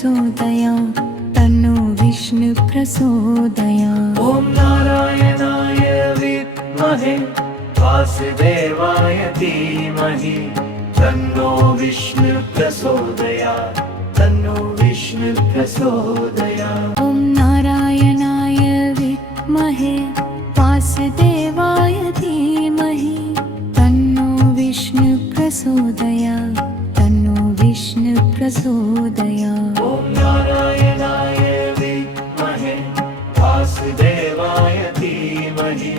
प्रचोदयात् तन्नो विष्णु प्रचोदयात्। ॐ नारायणाय विद्महे वासुदेवाय धीमहि तन्नो विष्णु प्रचोदयात् तन्नो विष्णु प्रचोदयात्। ॐ नारायणाय विद्महे वासुदेवाय धीमहि तन्नो विष्णु प्रचोदयात् तन्नो विष्णु प्रचोदयात्। ॐ नारायणाय विद्महे वासुदेवाय धीमहि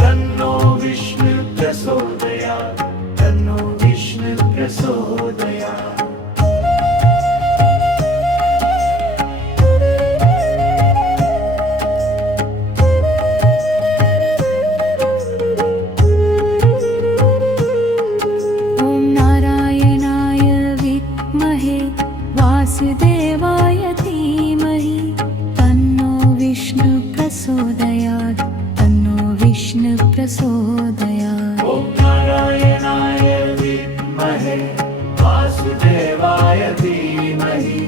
तन्नो विष्णु प्रचोदयात् तन्नो विष्णु प्रचोदयात्। वासुदेवाय धीमहि तन्नो विष्णु प्रचोदयात् तन्नो विष्णु प्रचोदयात्। ॐ नारायणाय विद्महे वासुदेवाय धीमहि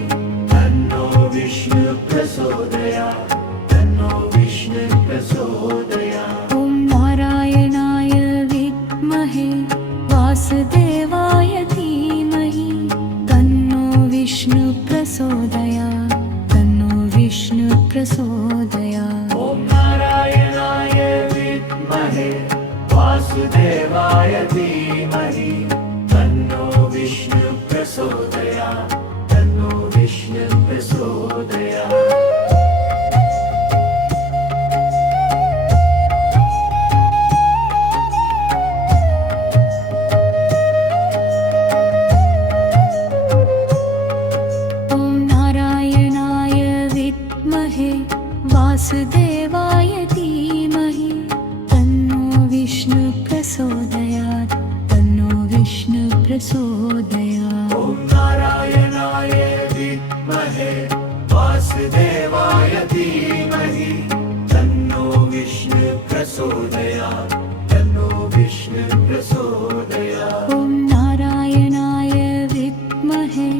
तन्नो विष्णु प्रचोदयात् तन्नो विष्णु प्रचोदयात्। ॐ नारायणाय विद्महे वासुदेवाय धीमहि तन्नो विष्णु प्रचोदयात् तन्नो विष्णु प्रचोदयात्। ॐ नारायणाय विद्महे वासुदेवाय धीमहि तन्नो विष्णु प्रचोदयात् तन्नो विष्णु प्रचोदयात्। वासुदेवाय धीमहि तन्नो विष्णु प्रचोदयात् तन्नो विष्णु प्रचोदयात्। ॐ नारायणाय विद्महे वासुदेवाय धीमहि तन्नो विष्णु प्रचोदयात् तन्नो विष्णु प्रचोदयात्। ॐ नारायणाय विद्महे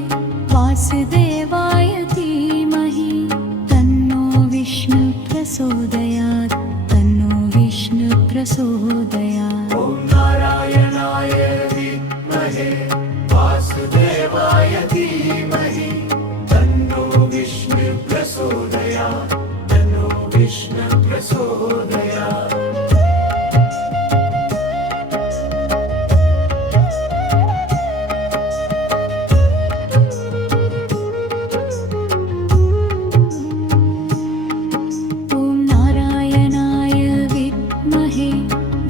वासुदेवाय धीमहि तन्नो विष्णु प्रचोदयात् तन्नो विष्णु प्रचोदयात्। ॐ नारायणाय विद्महे वासुदेवाय धीमहि तन्नो विष्णु प्रचोदयात् तन्नो विष्णु प्रचोदयात्।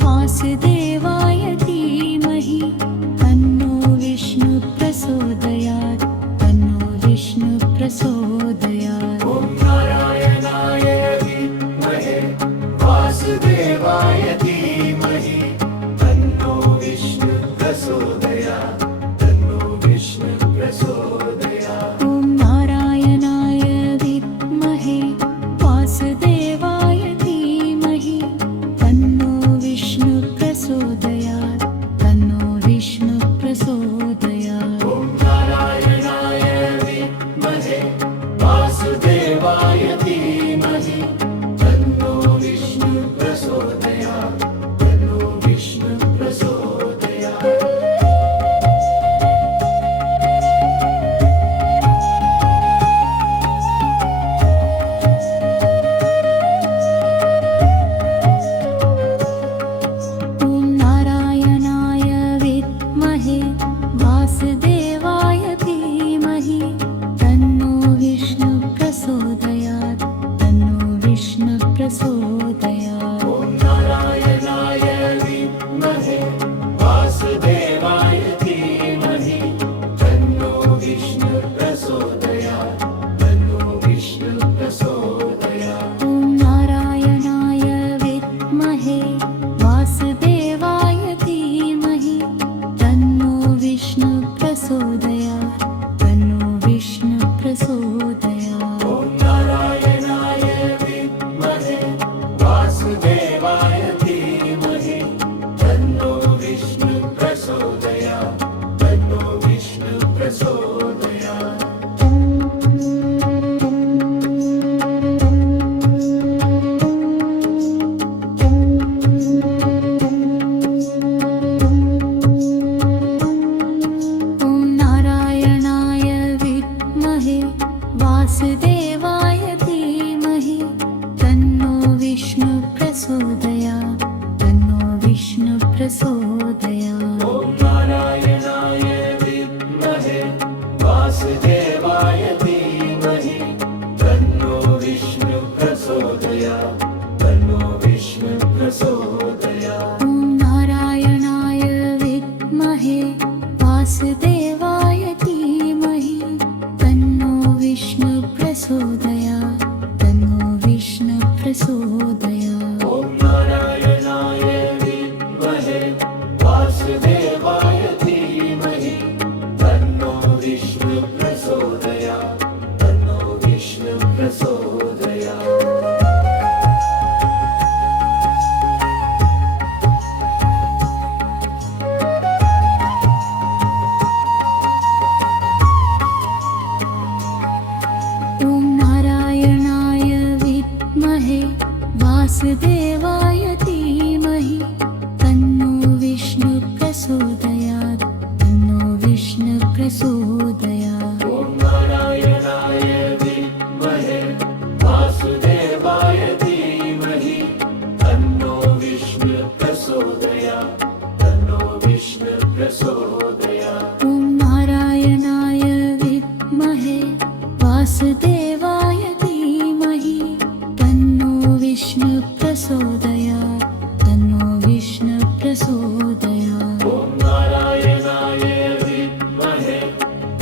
वासुदेवाय धीमहि तन्नो विष्णु प्रचोदयात् तन्नो विष्णु प्रचोदयात्। ॐ नारायणाय विद्महे वासुदेवाय धीमहि तन्नो विष्णु प्रचोदयात् तन्नो विष्णु प्रचोदयात्। ॐ नारायणाय विद्महे वासुदेवाय धीमहि तन्नो विष्णु प्रचोदयात् तन्नो विष्णु प्रचोदयात्। ॐ नारायणाय विद्महे वासुदेवाय धीमहि तन्नो विष्णु प्रचोदयात् तन्नो विष्णु प्रचोदयात्। वासुदेवाय धीमहि तन्नो विष्णु प्रचोदयात् तन्नो विष्णु प्रचोदयात्। ॐ नारायणाय विद्महे वासुदेवाय धीमहि तन्नो विष्णु प्रचोदयात् तन्नो विष्णु प्रचोदयात्। ॐ नारायणाय विद्महे वासुदेवाय धीमहि तन्नो विष्णु प्रचोदयात् तन्नो विष्णु प्रचोदयात्। ॐ नारायणाय विद्महे वासुदेवाय धीमहि तन्नो विष्णु प्रचोदयात् तन्नो विष्णु प्रचोदयात्। वासुदेवाय धीमहि तन्नो विष्णु प्रचोदयात् तन्नो विष्णु प्रचोदयात् ॐ नारायणाय विद्महे वासुदेवाय धीमहि तन्नो विष्णु प्रचोदयात् तन्नो विष्णु प्रचोदयात् ॐ नारायणाय विद्महे वासुदेवाय धीमहि तन्नो विष्णु प्रचोदयात् तन्नो विष्णु प्रचोदयात् ॐ नारायणाय विद्महे वासुदेवाय धीमहि तन्नो विष्णु प्रचोदयात् तन्नो विष्णु प्रचोदयात् ॐ नारायणाय विद्महे वासुदेवाय धीमहि तन्नो विष्णु प्रचोदयात् तन्नो विष्णु प्रचोदयात् ॐ नारायणाय विद्महे वासुदेवाय धीमहि तन्नो विष्णु प्रचोदयात् तन्नो विष्णु प्रचोदयात् ॐ नारायणाय विद्महे वासुदेवाय धीमहि तन्नो विष्णु प्रचोदयात् तन्नो विष्णु प्रचोदयात् ॐ नारायणाय विद्महे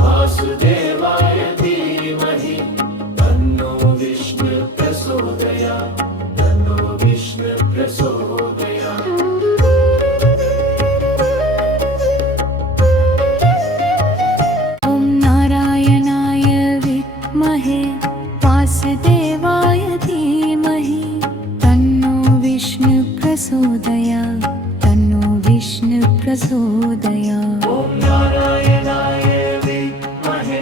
वासुदेवाय धीमहि तन्नो विष्णु प्रचोदयात् तन्नो विष्णु प्रचोदयात् ॐ नारायणाय विद्महे वासुदेवाय धीमहि तन्नो विष्णु प्रचोदयात् तन्नो विष्णु प्रचोदयात् ॐ नारायणाय विद्महे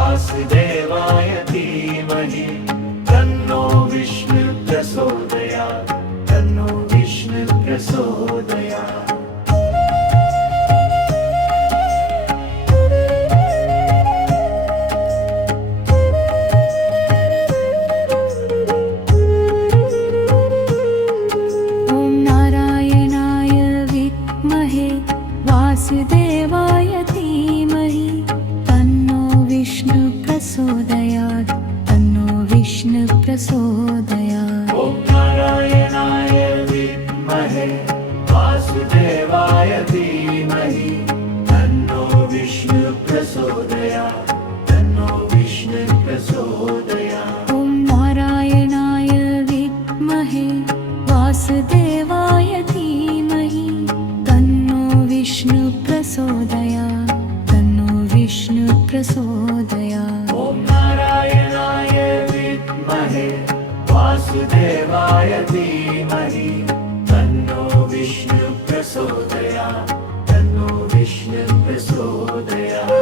वासुदेवाय धीमहि तन्नो विष्णु प्रचोदयात् तन्नो विष्णु प्रचोदयात् ॐ नारायणाय विद्महे वासुदेवाय धीमहि तन्नो विष्णु प्रचोदयात् तन्नो विष्णु प्रचोदयात् ॐ नारायणाय विद्महे वासुदेवाय धीमहि तन्नो विष्णु प्रचोदयात् तन्नो विष्णु प्रचोदयात् ॐ नारायणाय विद्महे वासुदेवाय धीमहि तन्नो विष्णु प्रचोदयात् तन्नो विष्णु प्रचोदयात् ॐ नारायणाय विद्महे वासुदेवाय धीमहि तन्नो विष्णु प्रचोदयात् तन्नो विष्णु प्रचोदयात्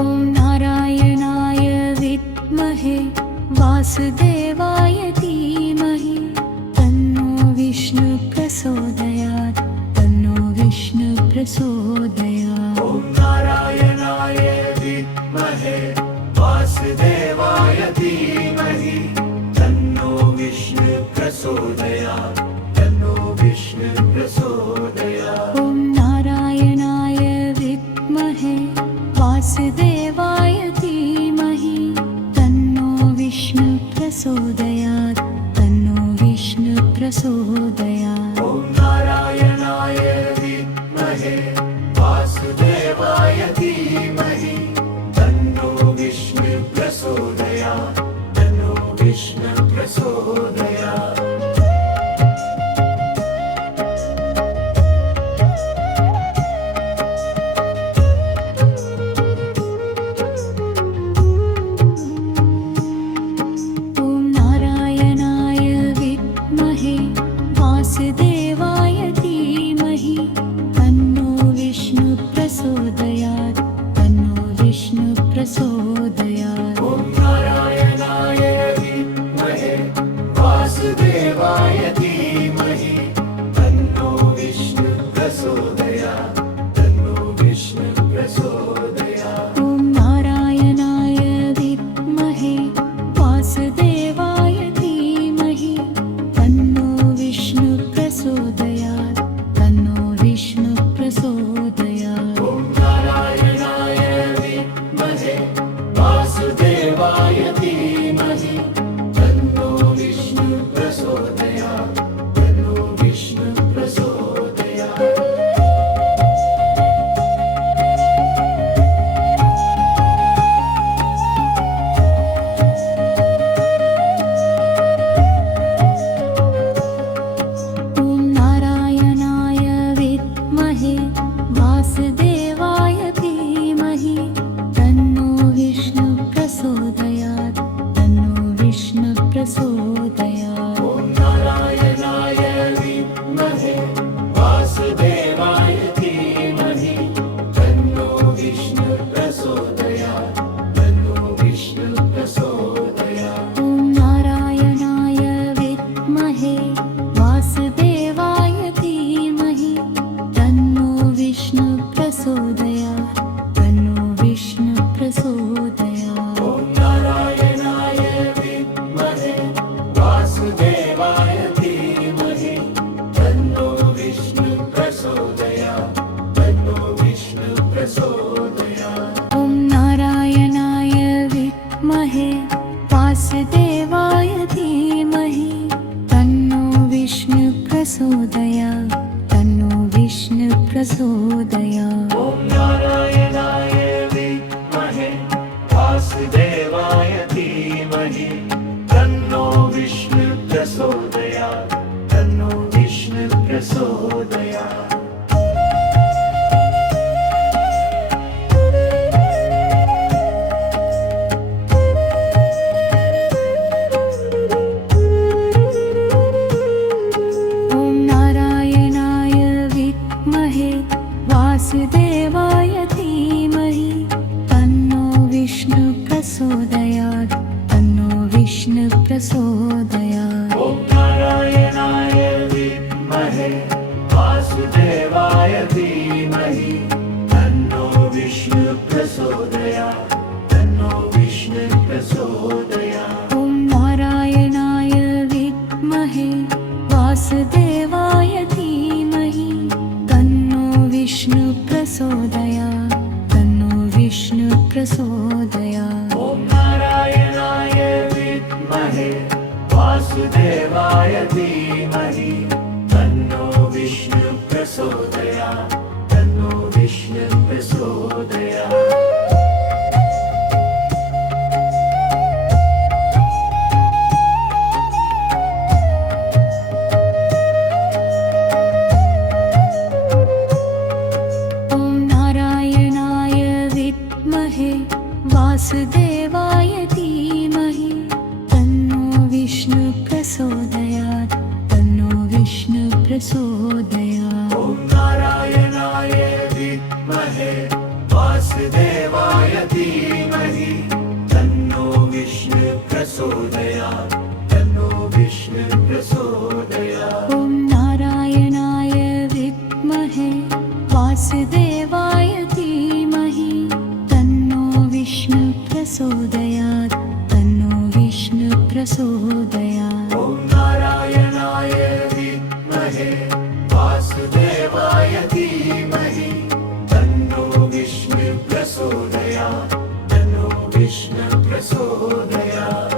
ॐ नारायणाय विद्महे वासुदेवाय धीमहि तन्नो विष्णु प्रचोदयात् तन्नो विष्णु प्रचोदयात् ॐ नारायणाय विद्महे वासुदेवाय धीमहि तन्नो विष्णु प्रचोदयात् तन्नो विष्णु प्रचोदयात् ॐ नारायणाय विद्महे वासुदेवाय धीमहि तन्नो विष्णु प्रचोदयात् तन्नो विष्णु प्रचोदयात् ॐ नारायणाय विद्महे वासुदेवाय धीमहि तन्नो विष्णु प्रचोदयात् तन्नो विष्णु प्रचोदयात् ॐ नारायणाय विद्महे वासुदेवाय धीमहि तन्नो विष्णु प्रचोदयात् तन्नो विष्णु प्रचोदयात् ॐ नारायणाय विद्महे वासुदेवाय धीमहि तन्नो विष्णु प्रचोदयात् तन्नो विष्णु प्रचोदयात् ॐ नारायणाय विद्महे वासुदेवाय धीमहि तन्नो विष्णु प्रचोदयात् तन्नो विष्णु प्रचोदयात् वासुदेवाय धीमहि तन्नो विष्णु प्रचोदयात् तन्नो विष्णु प्रचोदयात् ॐ नारायणाय विद्महे वासुदेवाय धीमहि तन्नो विष्णु प्रचोदयात् तन्नो विष्णु प्रचोदयात् ॐ नारायणाय विद्महे वासुदेवाय धीमहि तन्नो विष्णु प्रचोदयात् तन्नो विष्णु प्रचोदयात् ॐ नारायणाय विद्महे वासुदेवाय धीमहि तन्नो विष्णु प्रचोदयात् तन्नो विष्णु प्रचोदयात् वासुदेवाय धीमहि तन्नो विष्णु प्रचोदयात् तन्नो विष्णु प्रचोदयात् ॐ नारायणाय विद्महे वासुदेवाय धीमहि तन्नो विष्णु प्रचोदयात् तन्नो विष्णु प्रचोदयात् ॐ नारायणाय विद्महे वासुदेवाय धीमहि तन्नो विष्णु प्रचोदयात् तन्नो विष्णु प्रचोदयात् ॐ नारायणाय विद्महे वासुदेवाय धीमहि तन्नो विष्णु प्रचोदयात् तन्नो विष्णु प्रचोदयात्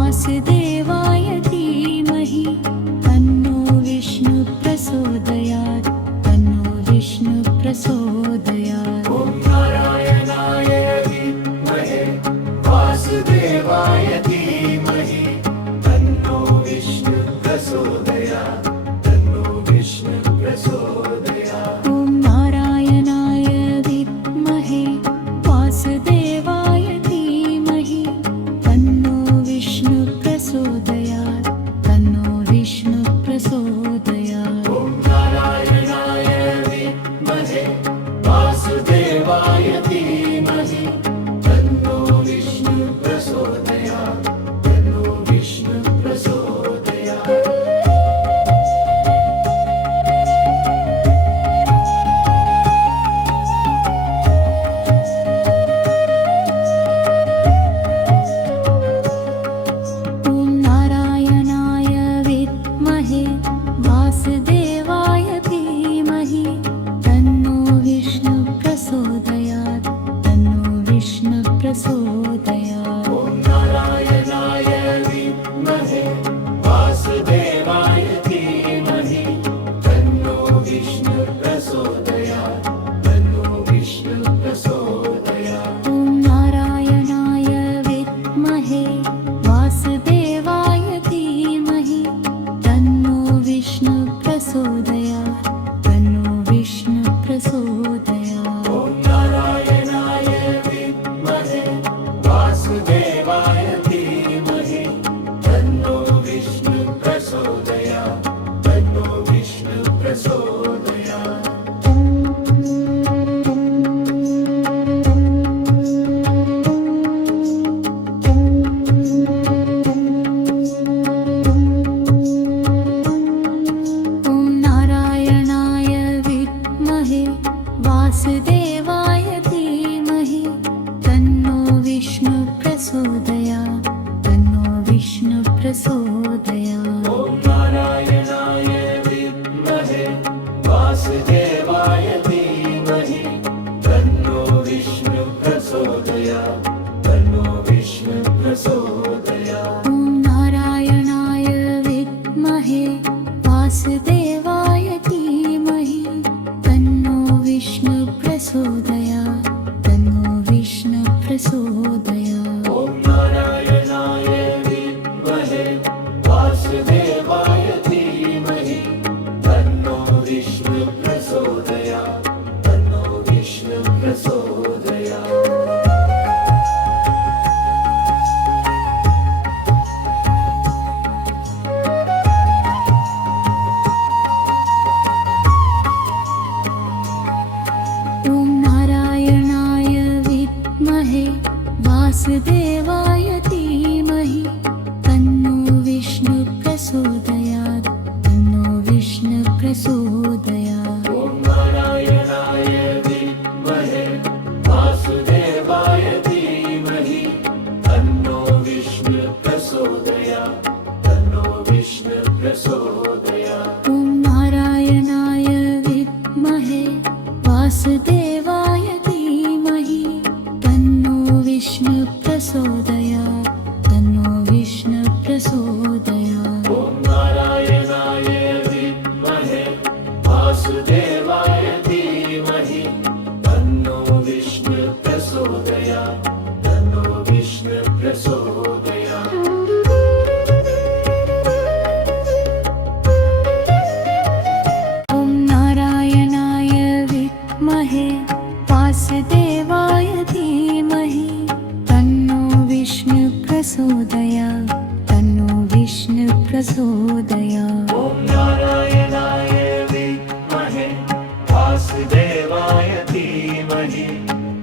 वासुदेवाय धीमहि तन्नो विष्णु प्रचोदयात् तन्नो विष्णु प्रचोदयात् ॐ नारायणाय विद्महे वासुदेवाय धीमहि तन्नो विष्णु प्रचोदयात् तन्नो विष्णु प्रचोदयात् ॐ नारायणाय विद्महे वासुदेवाय धीमहि तन्नो विष्णु प्रचोदयात् तन्नो विष्णु प्रचोदयात् ॐ नारायणाय विद्महे वासुदेवाय धीमहि तन्नो विष्णु प्रचोदयात् तन्नो विष्णु प्रचोदयात् वासुदेवाय धीमहि तन्नो विष्णु प्रचोदयात् तन्नो विष्णु प्रचोदयात् ॐ नारायणाय विद्महे वासुदेवाय धीमहि तन्नो विष्णु प्रचोदयात् तन्नो विष्णु प्रचोदयात् ॐ नारायणाय विद्महे वासुदेवाय धीमहि तन्नो विष्णु प्रचोदयात् तन्नो विष्णु प्रचोदयात् ॐ नारायणाय विद्महे वासुदेवाय धीमहि तन्नो विष्णु प्रचोदयात् तन्नो विष्णु प्रचोदयात् वासुदेवाय धीमहि तन्नो विष्णु प्रचोदयात् तन्नो विष्णु प्रचोदयात् ॐ नारायणाय विद्महे वासुदेवाय धीमहि तन्नो विष्णु प्रचोदयात् तन्नो विष्णु प्रचोदयात् ॐ नारायणाय विद्महे वासुदेवाय धीमहि तन्नो विष्णु प्रचोदयात् तन्नो विष्णु प्रचोदयात् ॐ नारायणाय विद्महे वासुदेवाय धीमहि तन्नो विष्णु प्रचोदयात् तन्नो विष्णु प्रचोदयात् ॐ नारायणाय विद्महे वासुदेवाय धीमहि तन्नो विष्णु प्रचोदयात् तन्नो विष्णु प्रचोदयात् ॐ नारायणाय विद्महे वासुदेवाय धीमहि तन्नो विष्णु प्रचोदयात् तन्नो विष्णु प्रचोदयात् ॐ नारायणाय विद्महे वासुदेवाय धीमहि तन्नो विष्णु प्रचोदयात् तन्नो विष्णु प्रचोदयात् ॐ नारायणाय विद्महे वासुदेवाय धीमहि तन्नो विष्णु प्रचोदयात् तन्नो विष्णु प्रचोदयात् ॐ नारायणाय विद्महे वासुदेवाय धीमहि तन्नो विष्णु प्रचोदयात् तन्नो विष्णु प्रचोदयात् ॐ नारायणाय विद्महे वासुदेवाय धीमहि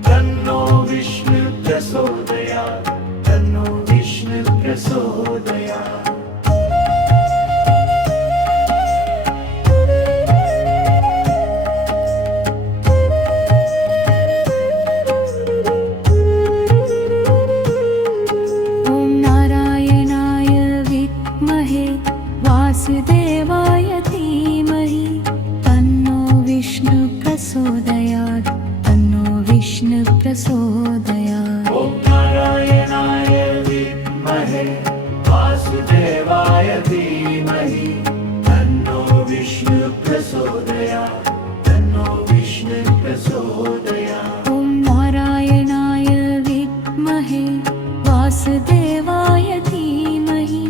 तन्नो विष्णु प्रचोदयात् तन्नो विष्णु प्रचोदयात् ॐ नारायणाय विद्महे वासुदेवाय धीमहि तन्नो विष्णु प्रचोदयात् तन्नो विष्णु प्रचोदयात् ॐ नारायणाय विद्महे वासुदेवाय धीमहि तन्नो विष्णु प्रचोदयात् तन्नो विष्णु प्रचोदयात् ॐ नारायणाय विद्महे वासुदेवाय धीमहि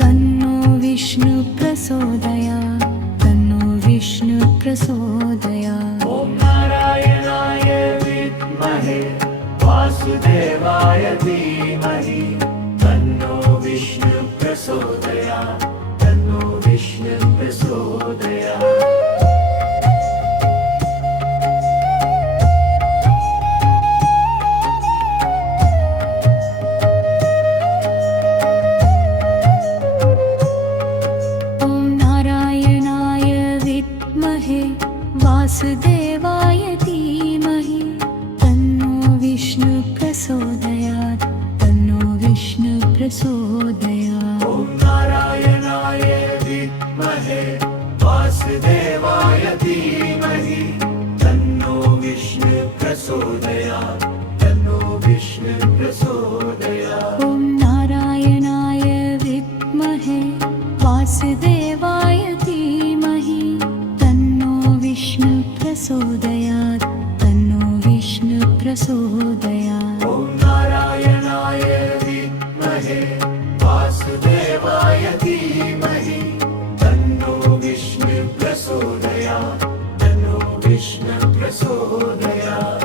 तन्नो विष्णु प्रचोदयात् तन्नो विष्णु प्रचोदयात् ॐ नारायणाय विद्महे वासुदेवाय धीमहि तन्नो विष्णु प्रचोदयात् तन्नो विष्णु प्रचोदयात् ॐ नारायणाय विद्महे वासुदेवाय धीमहि तन्नो विष्णु प्रचोदयात् तन्नो विष्णु प्रचोदयात् ॐ नारायणाय विद्महे वासुदेवाय धीमहि तन्नो विष्णु प्रचोदयात् तन्नो विष्णु प्रचोदयात् ॐ नारायणाय विद्महे वासुदेवाय धीमहि तन्नो विष्णु प्रचोदयात् तन्नो विष्णु प्रचोदयात् ॐ नारायणाय विद्महे वासुदेवाय धीमहि तन्नो विष्णु प्रचोदयात् तन्नो विष्णु प्रचोदयात्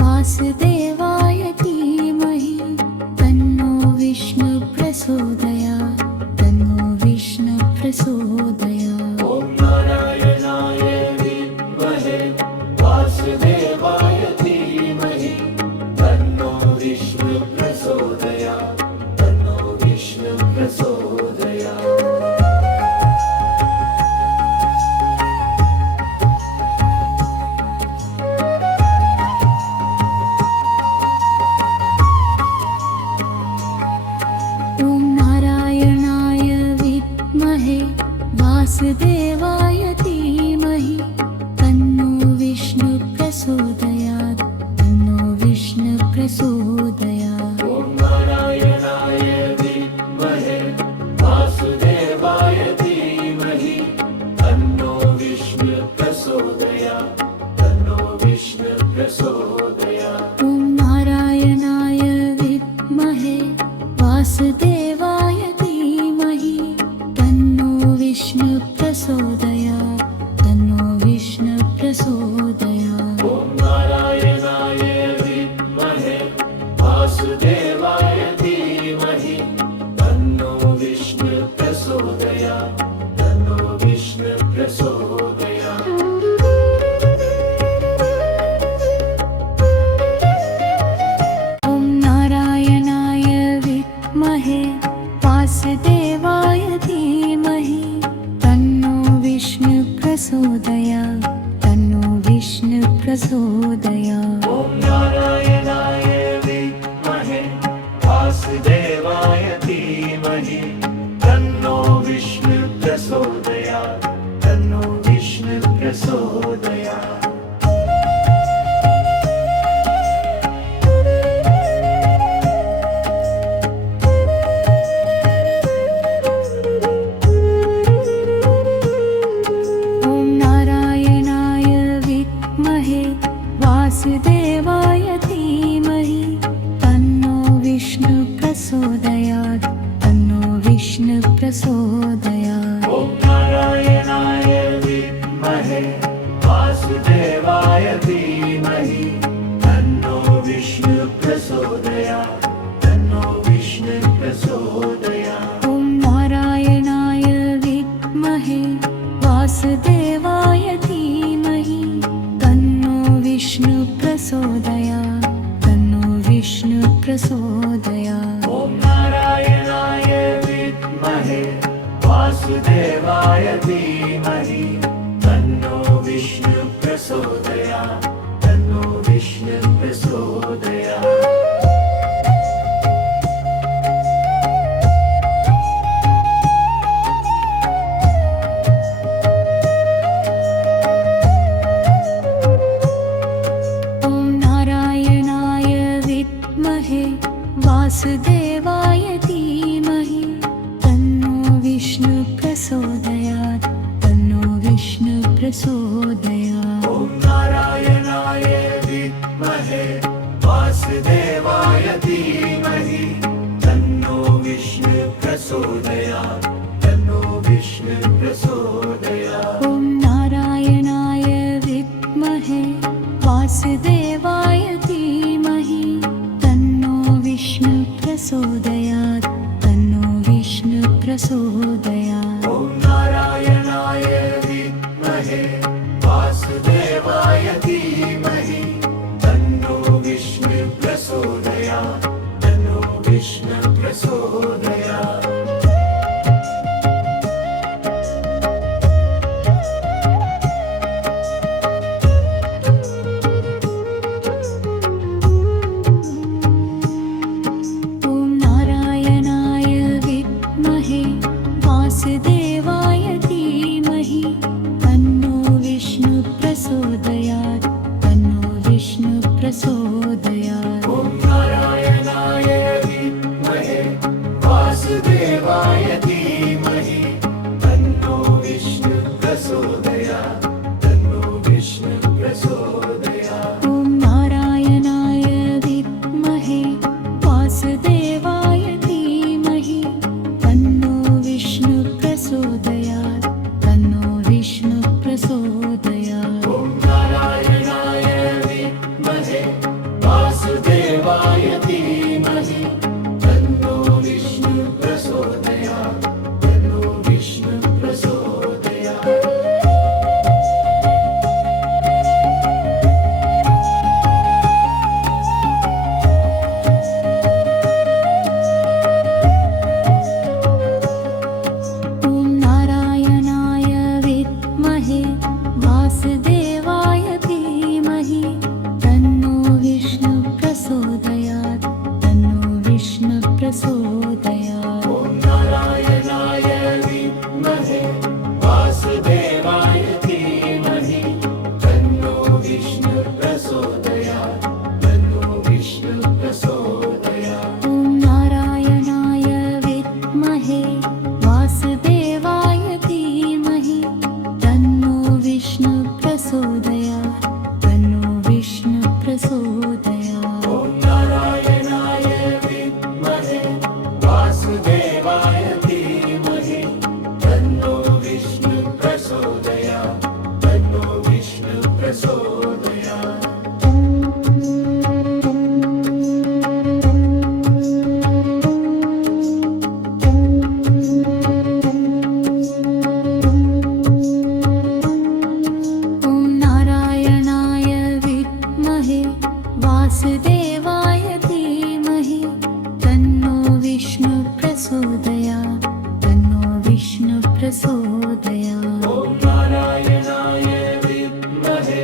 वासुदेवाय धीमहि तन्नो विष्णु प्रचोदयात् तन्नो विष्णु प्रचोदयात् ॐ नारायणाय विद्महे वासुदेवाय धीमहि तन्नो विष्णु प्रचोदयात् तन्नो विष्णु प्रचोदयात् ॐ नारायणाय विद्महे वासुदेवाय धीमहि तन्नो विष्णु प्रचोदयात् तन्नो विष्णु प्रचोदयात् ॐ नारायणाय विद्महे वासुदेवाय धीमहि तन्नो विष्णु प्रचोदयात् तन्नो विष्णु प्रचोदयात् ॐ नारायणाय विद्महे वासुदेवाय धीमहि तन्नो विष्णु प्रचोदयात् तन्नो विष्णु प्रचोदयात् ॐ नारायणाय विद्महे वासुदेवाय धीमहि तन्नो विष्णु प्रचोदयात् तन्नो विष्णु प्रचोदयात् ॐ नारायणाय विद्महे वासुदेवाय धीमहि तन्नो विष्णु प्रचोदयात् तन्नो विष्णु प्रचोदयात् ॐ नारायणाय विद्महे वासुदेवाय धीमहि तन्नो विष्णु प्रचोदयात् तन्नो विष्णु प्रचोदयात् ॐ नारायणाय विद्महे वासुदेवाय धीमहि तन्नो विष्णु प्रचोदयात् तन्नो विष्णु प्रचोदयात् ॐ नारायणाय विद्महे वासुदेवाय धीमहि तन्नो विष्णु प्रचोदयात् तन्नो विष्णु प्रचोदयात् ॐ नारायणाय विद्महे वासुदेवाय धीमहि तन्नो विष्णु प्रचोदयात् तन्नो विष्णु प्रचोदयात् ॐ नारायणाय विद्महे वासुदेवाय धीमहि तन्नो विष्णु प्रचोदयात् तन्नो विष्णु प्रचोदयात् ॐ नारायणाय विद्महे वासुदेवाय धीमहि तन्नो विष्णु प्रचोदयात् तन्नो विष्णु प्रचोदयात् ॐ नारायणाय विद्महे वासुदेवाय धीमहि तन्नो विष्णु प्रचोदयात् तन्नो विष्णु प्रचोदयात् ॐ नारायणाय विद्महे वासुदेवाय धीमहि तन्नो विष्णु प्रचोदयात् तन्नो विष्णु प्रचोदयात् ॐ नारायणाय विद्महे वासुदेवाय धीमहि तन्नो विष्णु प्रचोदयात् तन्नो विष्णु प्रचोदयात् ॐ नारायणाय विद्महे वासुदेवाय धीमहि तन्नो विष्णु प्रचोदयात् तन्नो विष्णु प्रचोदयात् ॐ नारायणाय विद्महे वासुदेवाय धीमहि तन्नो विष्णु प्रचोदयात् तन्नो विष्णु प्रचोदयात् ॐ नारायणाय विद्महे वासुदेवाय धीमहि तन्नो विष्णु प्रचोदयात् तन्नो विष्णु प्रचोदयात् ॐ नारायणाय विद्महे वासुदेवाय धीमहि तन्नो विष्णु प्रचोदयात् तन्नो विष्णु प्रचोदयात् ॐ नारायणाय विद्महे वासुदेवाय धीमहि तन्नो विष्णु प्रचोदयात् तन्नो विष्णु प्रचोदयात् ॐ नारायणाय विद्महे वासुदेवाय धीमहि तन्नो विष्णु प्रचोदयात् तन्नो विष्णु प्रचोदयात् ॐ नारायणाय विद्महे वासुदेवाय धीमहि तन्नो विष्णु प्रचोदयात् तन्नो विष्णु प्रचोदयात् ॐ नारायणाय विद्महे वासुदेवाय धीमहि तन्नो विष्णु प्रचोदयात् तन्नो विष्णु प्रचोदयात् ॐ नारायणाय विद्महे वासुदेवाय धीमहि तन्नो विष्णु प्रचोदयात् तन्नो विष्णु प्रचोदयात् ॐ नारायणाय विद्महे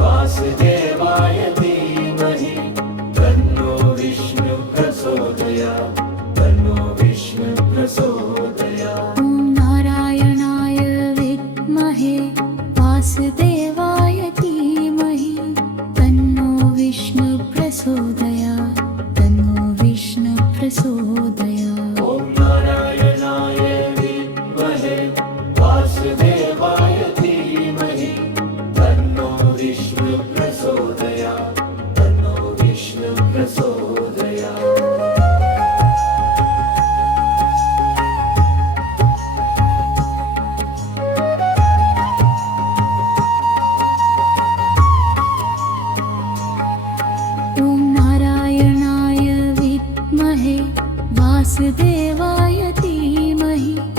वासुदेवाय धीमहि तन्नो विष्णु प्रचोदयात् तन्नो विष्णु प्रचोदयात् ॐ नारायणाय विद्महे वासुदेवाय धीमहि तन्नो विष्णु प्रचोदयात् तन्नो विष्णु प्रचोदयात् ॐ नारायणाय विद्महे वासुदेवाय धीमहि तन्नो विष्णु प्रचोदयात् तन्नो विष्णु प्रचोदयात् ॐ नारायणाय विद्महे वासुदेवाय धीमहि तन्नो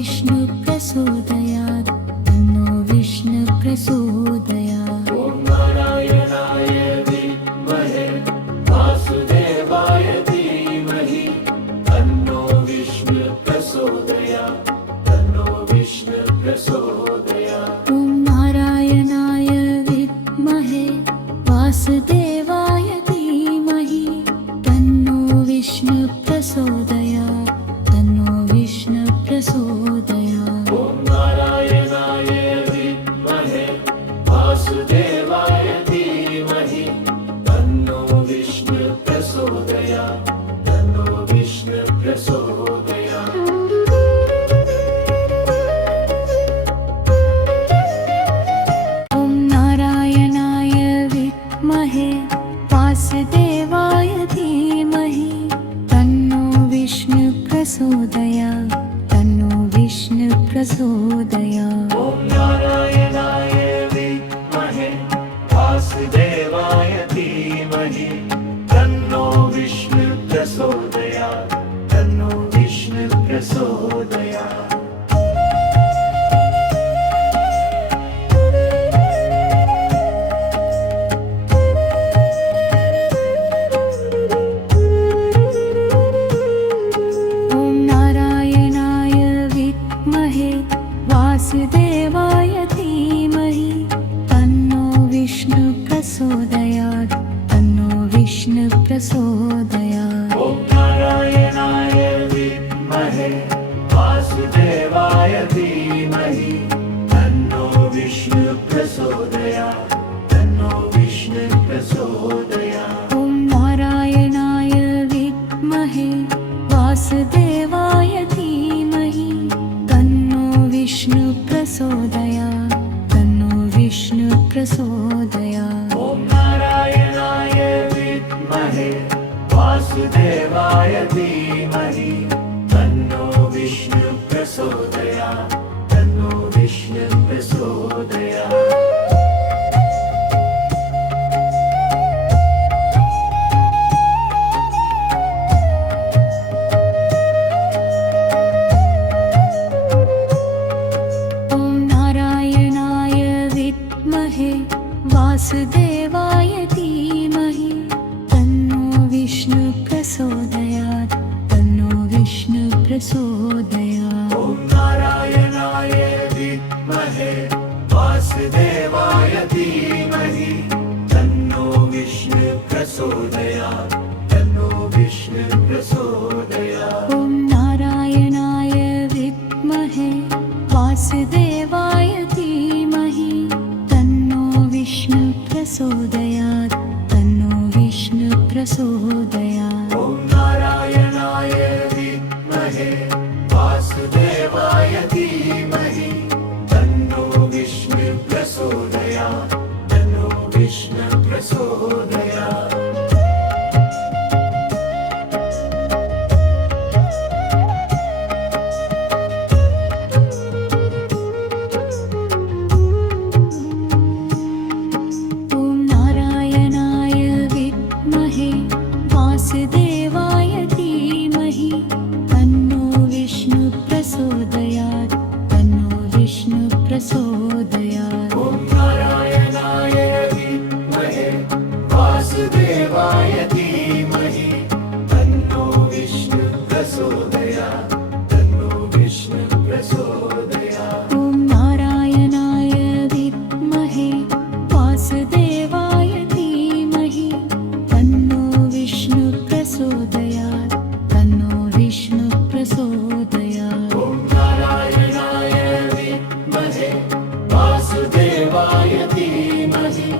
विष्णु प्रचोदयात् तन्नो विष्णु प्रचोदयात् ॐ नारायणाय विद्महे वासुदेवाय धीमहि तन्नो विष्णु प्रचोदयात् तन्नो विष्णु प्रचोदयात् ॐ नारायणाय विद्महे वासुदेवाय धीमहि तन्नो विष्णु प्रचोदयात् तन्नो विष्णु प्रचोदयात् ॐ नारायणाय विद्महे वासुदेवाय धीमहि तन्नो विष्णु प्रचोदयात् तन्नो विष्णु प्रचोदयात् ॐ नारायणाय विद्महे वासुदेवाय धीमहि तन्नो विष्णु प्रचोदयात् तन्नो विष्णु प्रचोदयात् ॐ नारायणाय विद्महे वासुदेवाय धीमहि तन्नो विष्णु प्रचोदयात् तन्नो विष्णु प्रचोदयात् ॐ नारायणाय विद्महे वासुदेवाय धीमहि तन्नो विष्णु प्रचोदयात् तन्नो विष्णु प्रचोदयात् ॐ नारायणाय विद्महे वासुदेवाय धीमहि तन्नो विष्णु प्रचोदयात् तन्नो विष्णु प्रचोदयात् ॐ नारायणाय विद्महे वासुदेवाय धीमहि तन्नो विष्णु प्रचोदयात् तन्नो विष्णु प्रचोदयात् ॐ नारायणाय विद्महे वासुदेवाय धीमहि तन्नो विष्णु प्रचोदयात् तन्नो विष्णु प्रचोदयात् वासुदेवाय धीमहि तन्नो विष्णु प्रचोदयात् तन्नो विष्णु प्रचोदयात् ॐ नारायणाय विद्महे वासुदेवाय धीमहि तन्नो विष्णु प्रचोदयात् तन्नो विष्णु प्रचोदयात् ॐ नारायणाय विद्महे वासुदेवाय धीमहि तन्नो विष्णु प्रचोदयात् तन्नो विष्णु प्रचोदयात् ॐ नारायणाय विद्महे वासुदेवाय धीमहि तन्नो विष्णु प्रचोदयात् तन्नो विष्णु प्रचोदयात् ॐ नारायणाय विद्महे वासुदेवाय धीमहि तन्नो विष्णु प्रचोदयात् तन्नो विष्णु प्रचोदयात् ॐ नारायणाय विद्महे वासुदेवाय धीमहि तन्नो विष्णु प्रचोदयात् तन्नो विष्णु प्रचोदयात् ॐ नारायणाय विद्महे वासुदेवाय धीमहि तन्नो विष्णु प्रचोदयात् तन्नो विष्णु प्रचोदयात् ॐ नारायणाय विद्महे वासुदेवाय धीमहि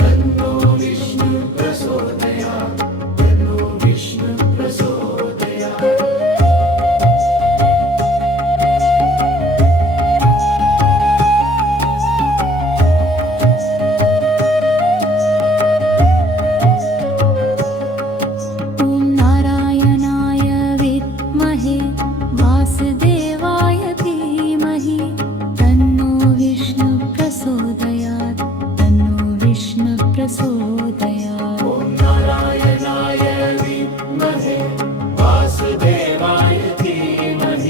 तन्नो विष्णु प्रचोदयात् तन्नो विष्णु प्रचोदयात् ॐ नारायणाय विद्महे वासुदेवाय धीमहि तन्नो विष्णु प्रचोदयात् तन्नो विष्णु प्रचोदयात् ॐ नारायणाय विद्महे वासुदेवाय धीमहि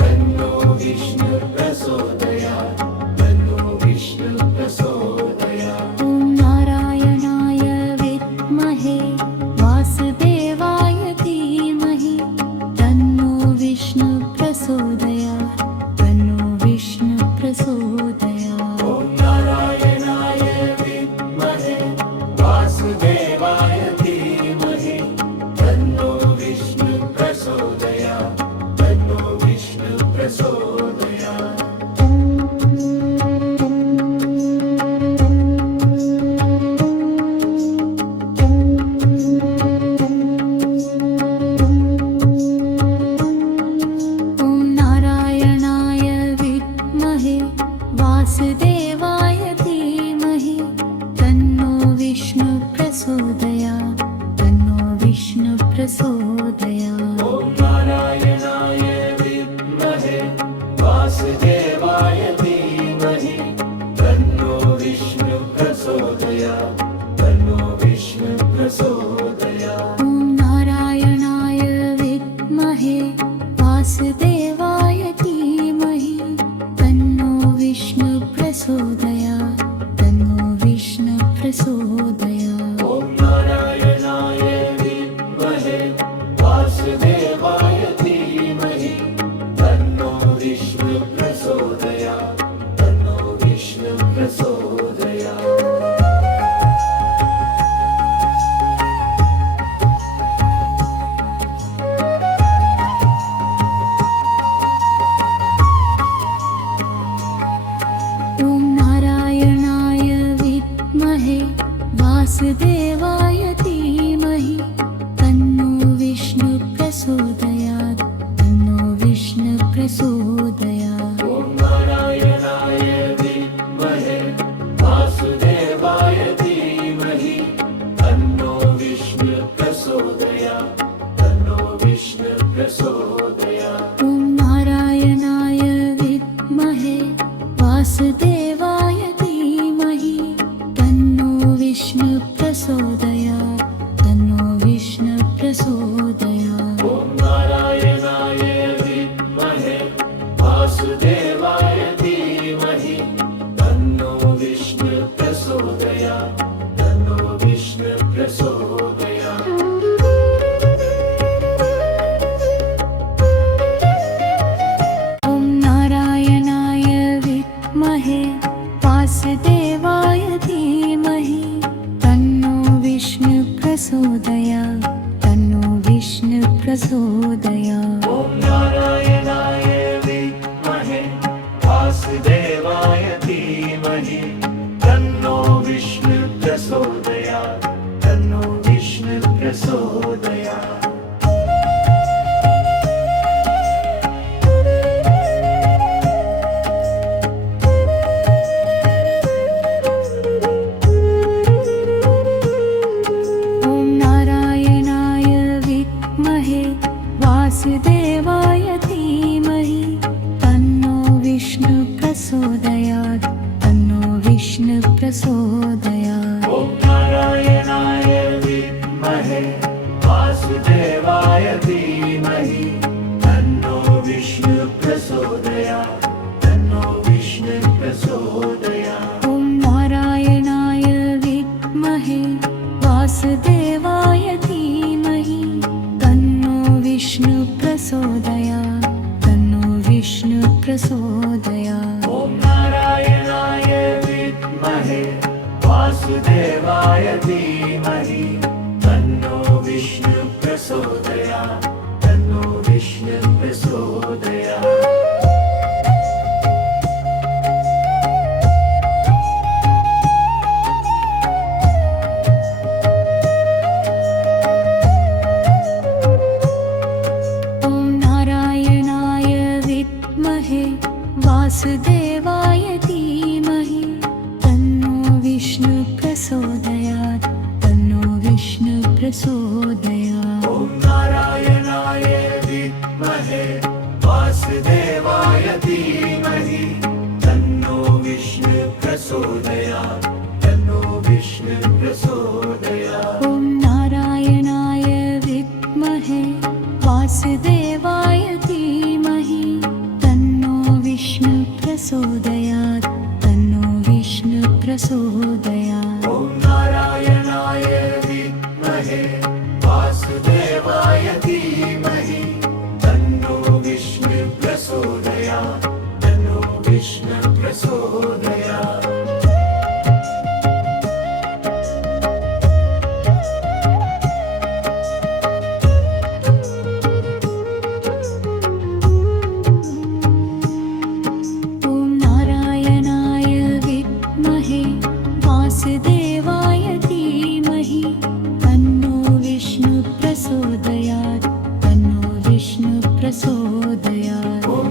तन्नो विष्णु प्रचोदयात् तन्नो विष्णु प्रचोदयात् ॐ नारायणाय विद्महे वासुदेवाय धीमहि तन्नो विष्णु प्रचोदयात् तन्नो विष्णु प्रचोदयात् ॐ नारायणाय विद्महे वासुदेवाय धीमहि तन्नो विष्णु प्रचोदयात् तन्नो विष्णु प्रचोदयात् ॐ नारायणाय विद्महे वासुदेवाय धीमहि तन्नो विष्णु प्रचोदयात् तन्नो विष्णु प्रचोदयात् ॐ नारायणाय विद्महे वासुदेवाय धीमहि तन्नो विष्णु प्रचोदयात् तन्नो विष्णु प्रचोदयात् ॐ नारायणाय विद्महे वासुदेवाय धीमहि तन्नो विष्णु प्रचोदयात् तन्नो विष्णु प्रचोदयात् ॐ नारायणाय विद्महे वासुदेवाय धीमहि तन्नो विष्णु प्रचोदयात् तन्नो विष्णु प्रचोदयात् ॐ नारायणाय विद्महे वासुदेवाय धीमहि तन्नो विष्णु प्रचोदयात् तन्नो विष्णु प्रचोदयात् ॐ नारायणाय विद्महे वासुदेवाय धीमहि तन्नो विष्णु प्रचोदयात् तन्नो विष्णु प्रचोदयात् ॐ नारायणाय विद्महे वासुदेवाय धीमहि तन्नो विष्णु प्रचोदयात् तन्नो विष्णु प्रचोदयात् ॐ नारायणाय विद्महे वासुदेवाय धीमहि तन्नो विष्णु प्रचोदयात् प्रचोदयात् तन्नो विष्णु प्रचोदयात् ॐ नारायणाय विद्महे वासुदेवाय धीमहि तन्नो विष्णु प्रचोदयात् तन्नो विष्णु प्रचोदयात् वासुदेवाय धीमहि तन्नो विष्णु प्रचोदयात् तन्नो विष्णु प्रचोदयात् ॐ नारायणाय विद्महे वासुदेवाय धीमहि तन्नो विष्णु प्रचोदयात् तन्नो विष्णु प्रचोदयात् ॐ नारायणाय विद्महे वासुदेवाय धीमहि तन्नो विष्णु प्रचोदयात् तन्नो विष्णु प्रचोदयात् ॐ नारायणाय विद्महे वासुदेवाय धीमहि तन्नो विष्णु प्रचोदयात् तन्नो विष्णु प्रचोदयात् वासुदेवाय धीमहि तन्नो विष्णु प्रचोदयात् तन्नो विष्णु प्रचोदयात् ॐ नारायणाय विद्महे वासुदेवाय धीमहि तन्नो विष्णु प्रचोदयात् तन्नो विष्णु प्रचोदयात् ॐ नारायणाय विद्महे वासुदेवाय धीमहि तन्नो विष्णु प्रचोदयात् तन्नो विष्णु प्रचोदयात् ॐ नारायणाय विद्महे वासुदेवाय धीमहि तन्नो विष्णु प्रचोदयात् तन्नो विष्णु प्रचोदयात् वासुदेवाय धीमहि तन्नो विष्णु प्रचोदयात् तन्नो विष्णु प्रचोदयात् ॐ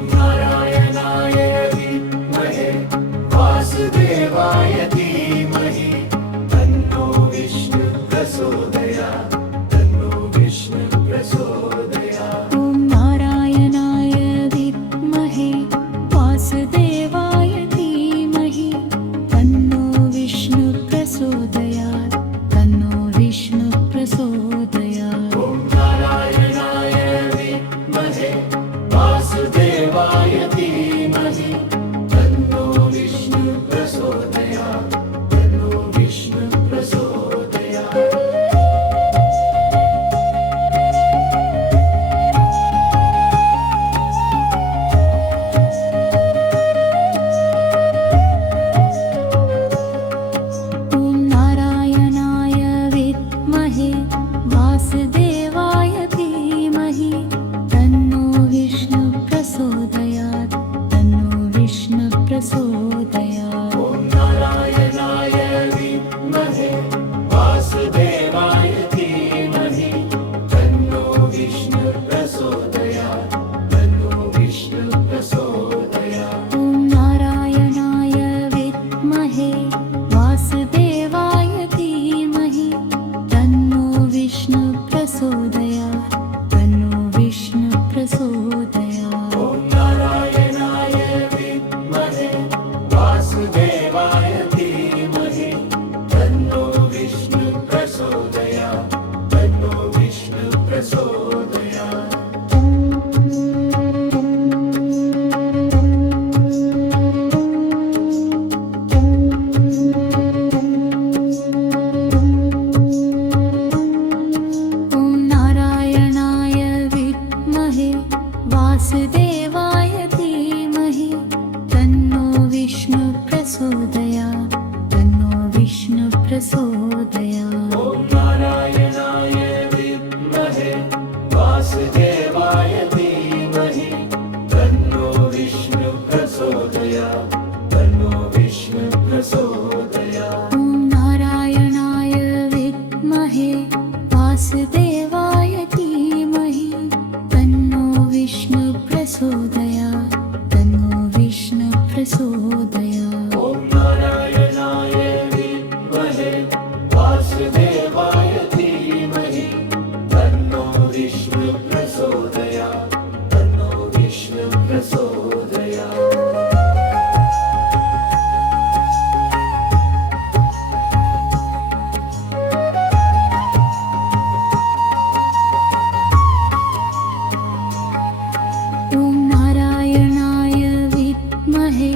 विद्महे वासुदेवाय धीमहि तन्नो विष्णु प्रचोदयात् तन्नो विष्णु प्रचोदयात् ॐ नारायणाय विद्महे वासुदेवाय धीमहि तन्नो विष्णु प्रचोदयात् तन्नो विष्णु प्रचोदयात् ॐ नारायणाय विद्महे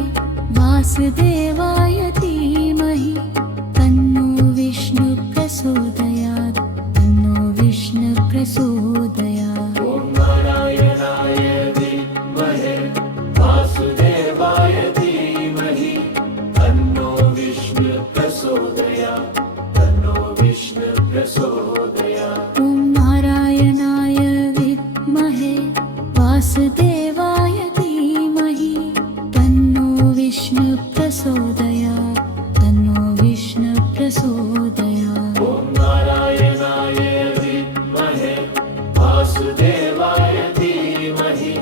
वासुदेवाय धीमहि तन्नो विष्णु प्रचोदयात् तन्नो विष्णु प्रचोदयात् ॐ नारायणाय विद्महे वासुदेवाय धीमहि तन्नो विष्णु प्रचोदयात् तन्नो विष्णु प्रचोदयात् ॐ नारायणाय विद्महे वासुदेवाय धीमहि तन्नो विष्णु प्रचोदयात् तन्नो विष्णु प्रचोदयात् ॐ नारायणाय विद्महे वासुदेवाय धीमहि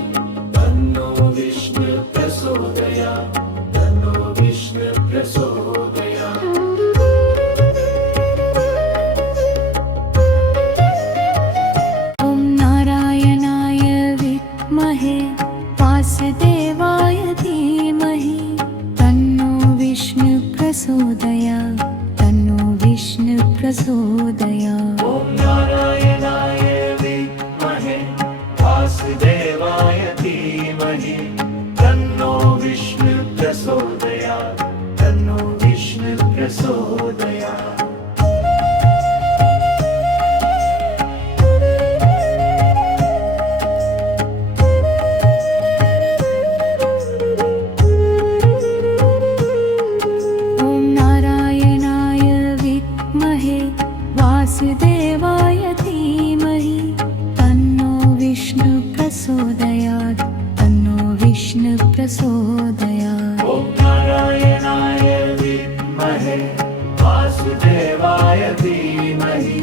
तन्नो विष्णु प्रचोदयात् तन्नो विष्णु प्रचोदयात् ॐ नारायणाय विद्महे वासुदेवाय धीमहि तन्नो विष्णु प्रचोदयात् तन्नो विष्णु प्रचोदयात् ॐ नारायणाय विद्महे वासुदेवाय धीमहि तन्नो विष्णु प्रचोदयात् तन्नो विष्णु प्रचोदयात् ॐ नारायणाय विद्महे वासुदेवाय धीमहि तन्नो विष्णु प्रचोदयात् तन्नो विष्णु प्रचोदयात् ॐ नारायणाय विद्महे वासुदेवाय धीमहि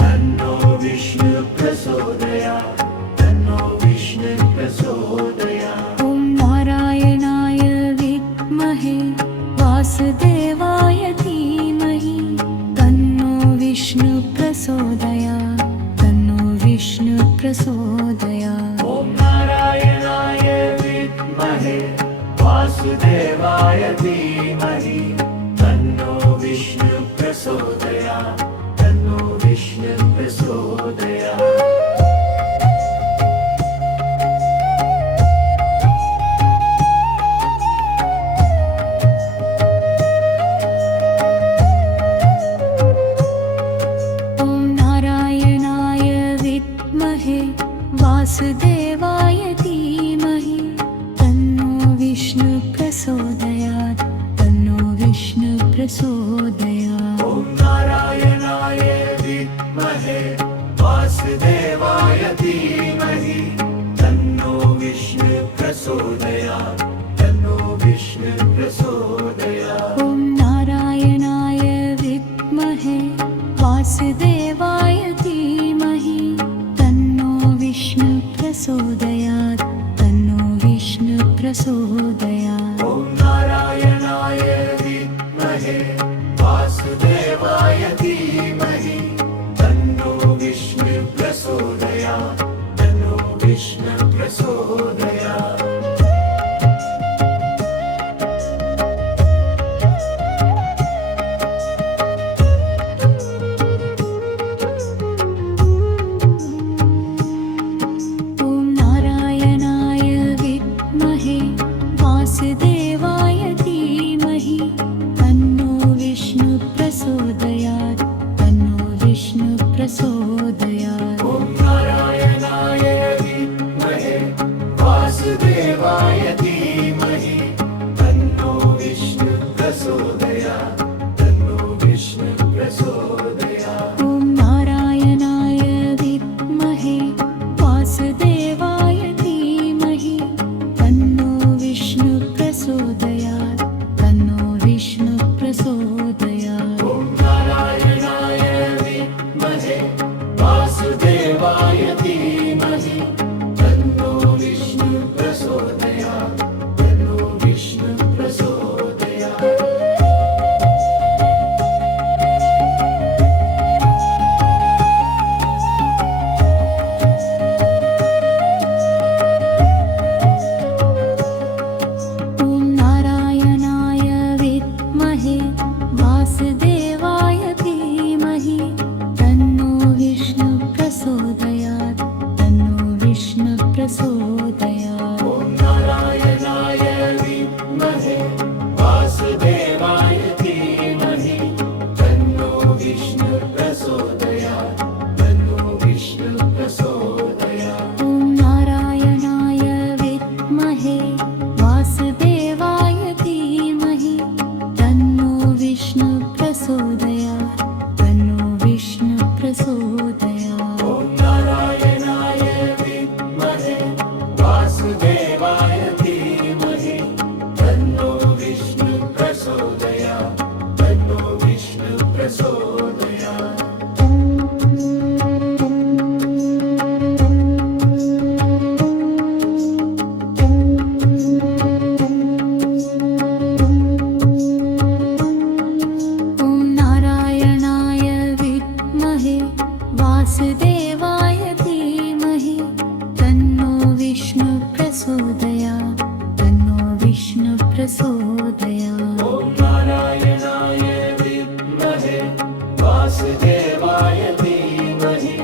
तन्नो विष्णु प्रचोदयात् तन्नो विष्णु प्रचोदयात् ॐ नारायणाय विद्महे वासुदेवाय धीमहि तन्नो विष्णु प्रचोदयात् तन्नो विष्णु प्रचोदयात् ॐ नारायणाय विद्महे वासुदेवाय धीमहि तन्नो विष्णु प्रचोदयात् तन्नो विष्णु प्रचोदयात् ॐ नारायणाय विद्महे वासुदेवाय धीमहि तन्नो विष्णु प्रचोदयात् तन्नो विष्णु प्रचोदयात् ॐ नारायणाय विद्महे वासुदेवाय धीमहि तन्नो विष्णु प्रचोदयात् तन्नो विष्णु प्रचोदयात् ॐ नारायणाय विद्महे वासुदेवाय धीमहि तन्नो विष्णु प्रचोदयात् तन्नो विष्णु प्रचोदयात् ॐ नारायणाय विद्महे वासुदेवाय धीमहि तन्नो विष्णु प्रचोदयात् तन्नो विष्णु प्रचोदयात् ॐ नारायणाय विद्महे वासुदेवाय धीमहि तन्नो विष्णु प्रचोदयात् तन्नो विष्णु प्रचोदयात् ॐ नारायणाय विद्महे वासुदेवाय धीमहि तन्नो विष्णु प्रचोदयात् तन्नो विष्णु प्रचोदयात् ॐ नारायणाय विद्महे वासुदेवाय धीमहि तन्नो विष्णु प्रचोदयात् तन्नो विष्णु प्रचोदयात् ॐ नारायणाय विद्महे प्रचोदयात् तन्नो विष्णु प्रचोदयात् ॐ नारायणाय विद्महे वासुदेवाय धीमहि तन्नो विष्णु प्रचोदयात् तन्नो विष्णु प्रचोदयात् ॐ नारायणाय विद्महे वासुदेवाय धीमहि तन्नो विष्णु प्रचोदयात् तन्नो विष्णु प्रचोदयात् ॐ नारायणाय विद्महे वासुदेवाय धीमहि तन्नो विष्णु प्रचोदयात् तन्नो विष्णु प्रचोदयात् ॐ नारायणाय विद्महे वासुदेवाय धीमहि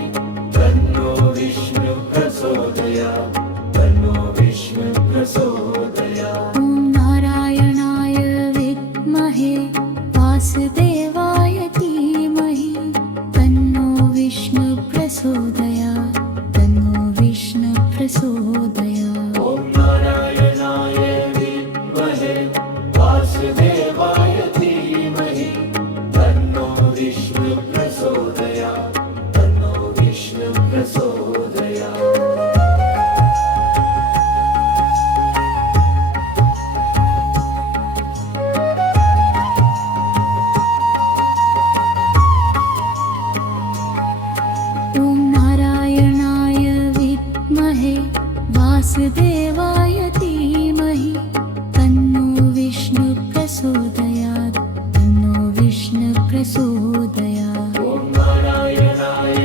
तन्नो विष्णु प्रचोदयात् तन्नो विष्णु प्रचोदयात् ॐ नारायणाय विद्महे वासुदेवाय धीमहि तन्नो विष्णु प्रचोदयात् तन्नो विष्णु प्रचोदयात् ॐ नारायणाय विद्महे वासुदेवाय धीमहि तन्नो विष्णु प्रचोदयात् तन्नो विष्णु प्रचोदयात् ॐ नारायणाय विद्महे वासुदेवाय धीमहि तन्नो विष्णु प्रचोदयात् तन्नो विष्णु प्रचोदयात् ॐ नारायणाय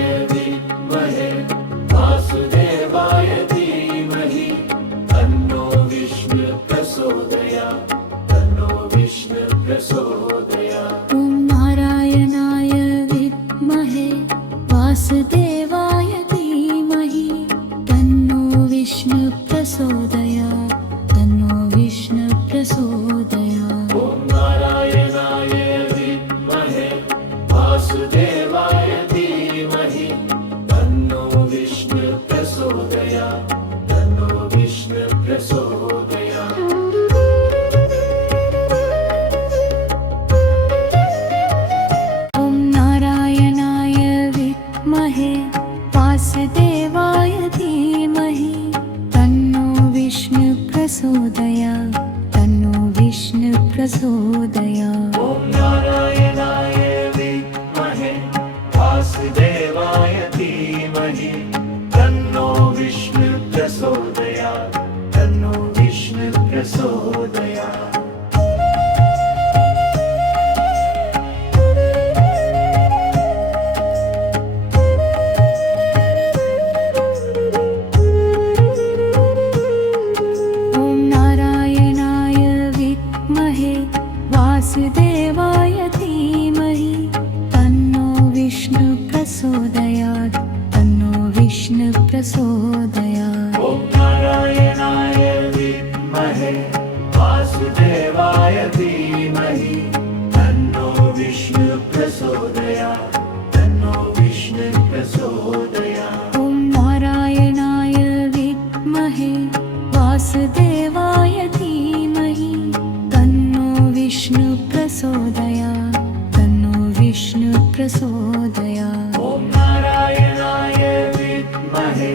विद्महे वासुदेवाय धीमहि तन्नो विष्णु प्रचोदयात् तन्नो विष्णु प्रचोदयात् ॐ नारायणाय विद्महे वासुदेवाय धीमहि तन्नो विष्णु प्रचोदयात् तन्नो विष्णु प्रचोदयात् ॐ नारायणाय विद्महे वासुदेवाय धीमहि तन्नो विष्णु प्रचोदयात् तन्नो विष्णु प्रचोदयात् ॐ नारायणाय विद्महे वासुदेवाय धीमहि तन्नो विष्णु प्रचोदयात् तन्नो विष्णु प्रचोदयात् ॐ नारायणाय विद्महे वासुदेवाय धीमहि तन्नो विष्णु प्रचोदयात् तन्नो विष्णु प्रचोदयात् ॐ नारायणाय विद्महे वासुदेवाय धीमहि तन्नो विष्णु प्रचोदयात् तन्नो विष्णु प्रचोदयात् ॐ नारायणाय विद्महे वासुदेवाय धीमहि तन्नो विष्णु प्रचोदयात् तन्नो विष्णु प्रचोदयात् ॐ नारायणाय विद्महे वासुदेवाय धीमहि तन्नो विष्णु प्रचोदयात् तन्नो विष्णु प्रचोदयात् ॐ नारायणाय विद्महे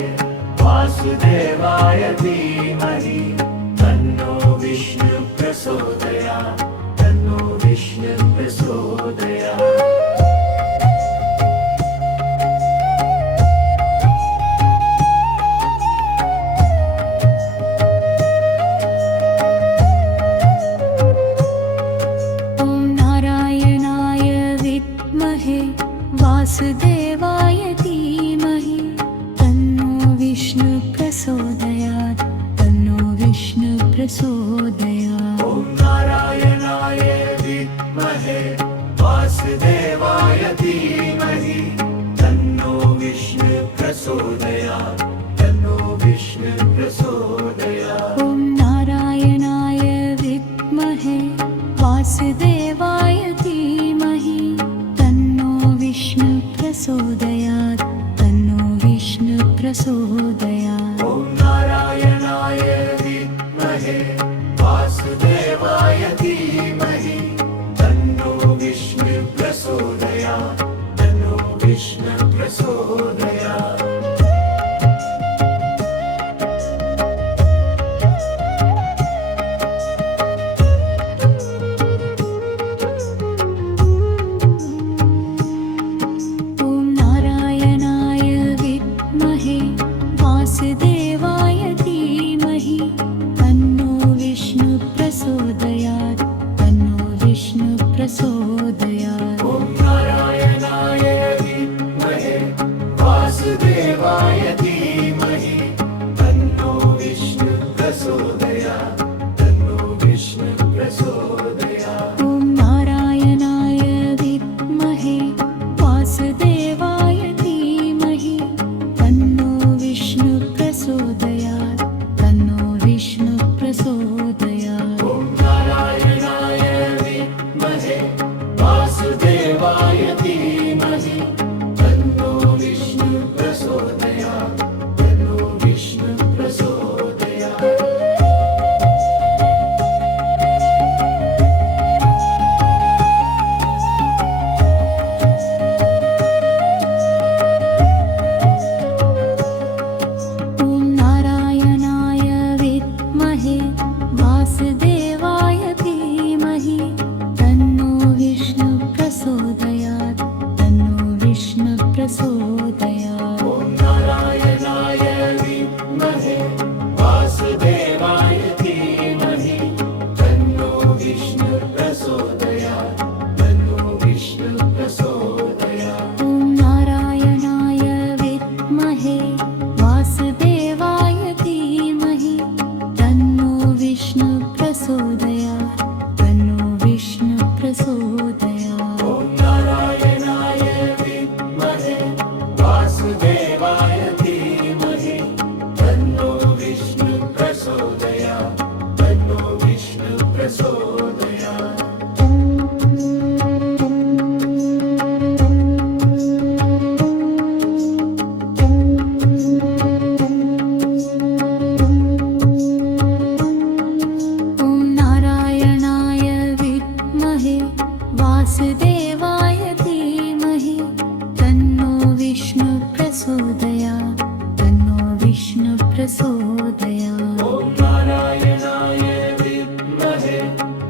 वासुदेवाय धीमहि तन्नो विष्णु प्रचोदयात् तन्नो विष्णु प्रचोदयात् ॐ नारायणाय विद्महे वासुदेवाय धीमहि तन्नो विष्णु प्रचोदयात् तन्नो विष्णु प्रचोदयात् ॐ नारायणाय विद्महे वासुदेवाय धीमहि तन्नो विष्णु प्रचोदयात् तन्नो विष्णु प्रचोदयात् ॐ नारायणाय विद्महे वासुदेवाय धीमहि तन्नो विष्णु प्रचोदयात् तन्नो विष्णु प्रचोदयात् ॐ नारायणाय विद्महे वासुदेवाय धीमहि तन्नो विष्णु प्रचोदयात् तन्नो विष्णु प्रचोदयात् वासुदेवाय धीमहि तन्नो विष्णु प्रचोदयात् तन्नो विष्णु प्रचोदयात् ॐ नारायणाय विद्महे वासुदेवाय धीमहि तन्नो विष्णु प्रचोदयात् तन्नो विष्णु प्रचोदयात् ॐ नारायणाय विद्महे वासुदेवाय धीमहि तन्नो विष्णु प्रचोदयात् तन्नो विष्णु प्रचोदयात् ॐ नारायणाय विद्महे वासुदेवाय धीमहि तन्नो विष्णु प्रचोदयात् तन्नो विष्णु प्रचोदयात् ॐ नारायणाय विद्महे वासुदेवाय धीमहि तन्नो विष्णु प्रचोदयात् तन्नो विष्णु प्रचोदयात् ॐ नारायणाय विद्महे वासुदेवाय धीमहि तन्नो विष्णु प्रचोदयात् तन्नो विष्णु प्रचोदयात् ॐ नारायणाय विद्महे वासुदेवाय धीमहि तन्नो विष्णु प्रचोदयात् तन्नो विष्णु प्रचोदयात् ॐ नारायणाय विद्महे वासुदेवाय धीमहि तन्नो विष्णु प्रचोदयात् तन्नो विष्णु प्रचोदयात् ॐ नारायणाय विद्महे वासुदेवाय धीमहि तन्नो विष्णु प्रचोदयात् तन्नो विष्णु प्रचोदयात् ॐ नारायणाय विद्महे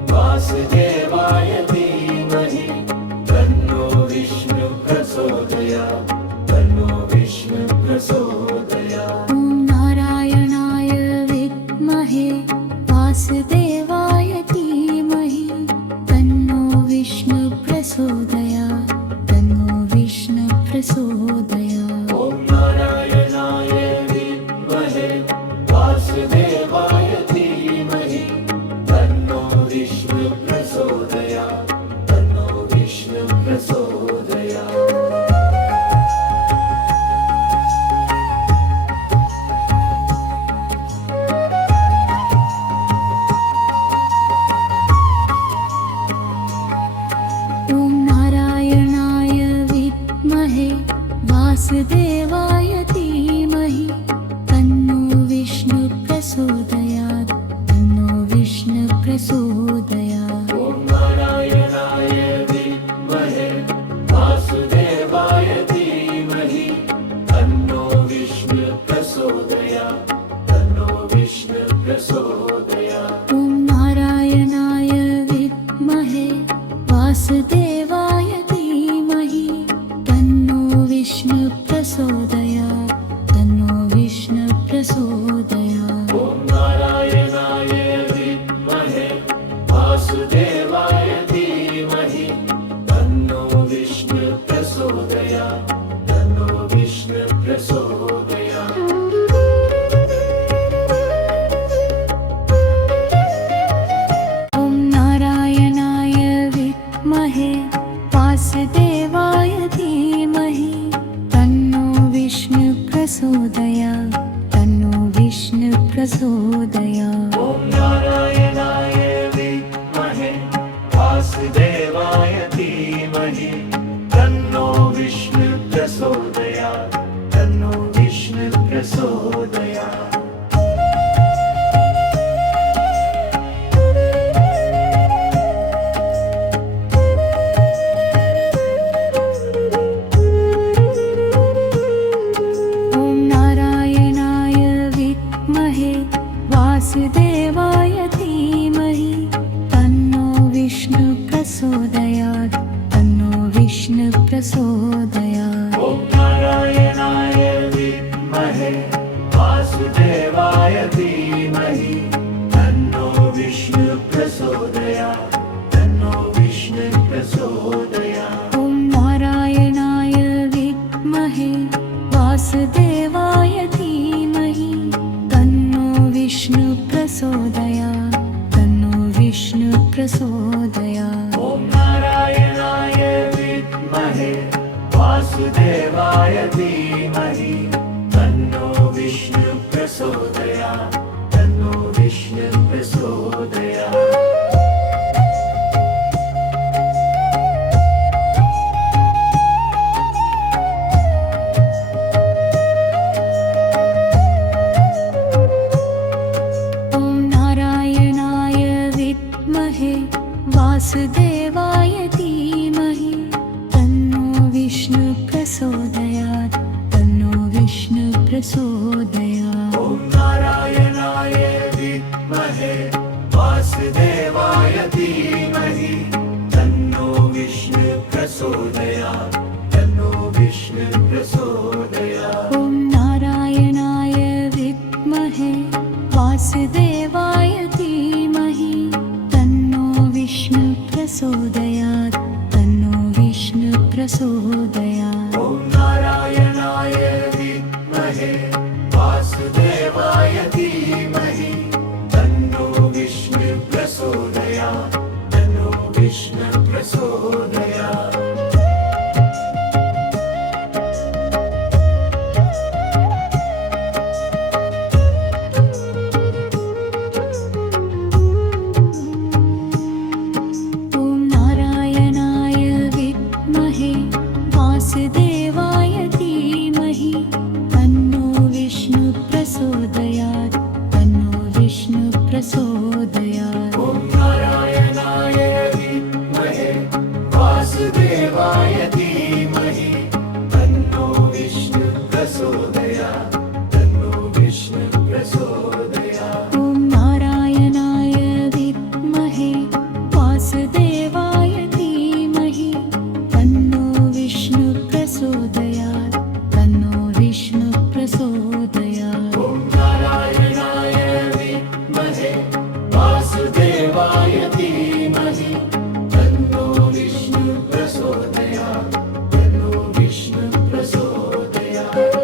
वासुदेवाय धीमहि तन्नो विष्णु प्रचोदयात् तन्नो विष्णु प्रचोदयात् ॐ नारायणाय विद्महे वासुदेवाय धीमहि तन्नो विष्णु प्रचोदयात् तन्नो विष्णु प्रचोदयात् ॐ नारायणाय विद्महे वासुदेवाय धीमहि तन्नो विष्णु प्रचोदयात् तन्नो विष्णु प्रचोदयात् ॐ नारायणाय विद्महे वासुदेवाय धीमहि तन्नो विष्णु प्रचोदयात् तन्नो विष्णु प्रचोदयात् ॐ नारायणाय विद्महे वासुदेवाय धीमहि तन्नो विष्णु प्रचोदयात् तन्नो विष्णु प्रचोदयात् ॐ नारायणाय विद्महे वासुदेवाय धीमहि तन्नो विष्णु प्रचोदयात् तन्नो विष्णु प्रचोदयात् ॐ नारायणाय विद्महे वासुदेवाय धीमहि तन्नो विष्णु प्रचोदयात् तन्नो विष्णु प्रचोदयात् ॐ नारायणाय विद्महे वासुदेवाय धीमहि तन्नो विष्णु प्रचोदयात् तन्नो विष्णु प्रचोदयात् ॐ नारायणाय विद्महे वासुदेवाय धीमहि तन्नो विष्णु वासुदेवाय धीमहि तन्नो विष्णु प्रचोदयात् तन्नो विष्णु प्रचोदयात् ॐ नारायणाय विद्महे वासुदेवाय धीमहि तन्नो विष्णु प्रचोदयात् तन्नो विष्णु प्रचोदयात् वासुदेवाय धीमहि तन्नो विष्णु प्रचोदयात् तन्नो विष्णु प्रचोदयात् ॐ नारायणाय विद्महे वासुदेवाय धीमहि तन्नो विष्णु प्रचोदयात् तन्नो विष्णु प्रचोदयात् ॐ नारायणाय विद्महे वासुदेवाय धीमहि तन्नो विष्णु प्रचोदयात् तन्नो विष्णु प्रचोदयात् ॐ नारायणाय विद्महे वासुदेवाय धीमहि तन्नो विष्णु प्रचोदयात् तन्नो विष्णु प्रचोदयात् वासुदेवाय धीमहि तन्नो विष्णु प्रचोदयात् तन्नो विष्णु प्रचोदयात् ॐ नारायणाय विद्महे वासुदेवाय धीमहि तन्नो विष्णु प्रचोदयात् तन्नो विष्णु प्रचोदयात् ॐ नारायणाय विद्महे वासुदेवाय धीमहि तन्नो विष्णु प्रचोदयात् तन्नो विष्णु प्रचोदयात् ॐ नारायणाय विद्महे वासुदेवाय धीमहि तन्नो विष्णु प्रचोदयात् तन्नो विष्णु प्रचोदयात्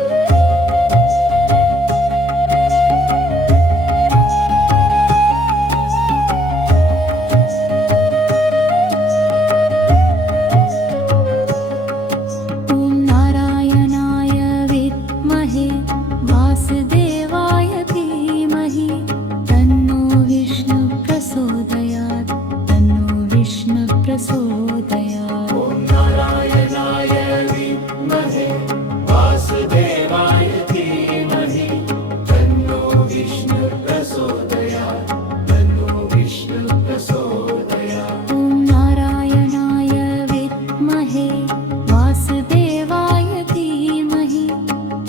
वासुदेवाय धीमहि तन्नो विष्णु प्रचोदयात् तन्नो विष्णु प्रचोदयात् ॐ नारायणाय विद्महे वासुदेवाय धीमहि तन्नो विष्णु प्रचोदयात् तन्नो विष्णु प्रचोदयात् ॐ नारायणाय विद्महे वासुदेवाय धीमहि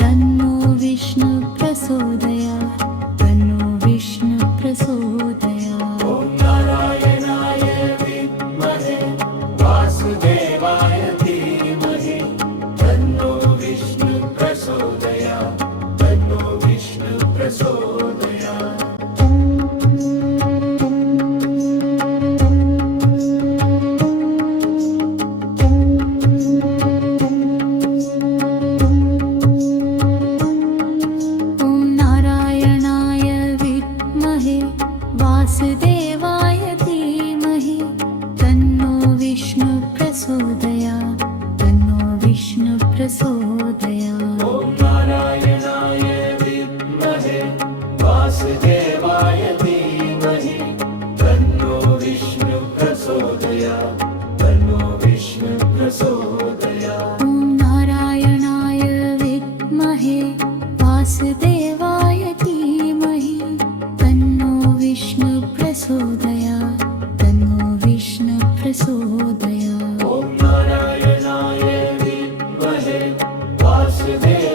तन्नो विष्णु प्रचोदयात् तन्नो विष्णु प्रचोदयात् ॐ नारायणाय विद्महे वासुदेवाय धीमहि तन्नो विष्णु प्रचोदयात् तन्नो विष्णु प्रचोदयात् वासुदेवाय धीमहि तन्नो विष्णु प्रचोदयात् तन्नो विष्णु प्रचोदयात् ॐ नारायणाय विद्महे वासुदेवाय धीमहि तन्नो विष्णु प्रचोदयात् तन्नो विष्णु प्रचोदयात् ॐ नारायणाय विद्महे वासुदेवाय धीमहि तन्नो विष्णु प्रचोदयात् तन्नो विष्णु प्रचोदयात् ॐ नारायणाय विद्महे वासुदेवाय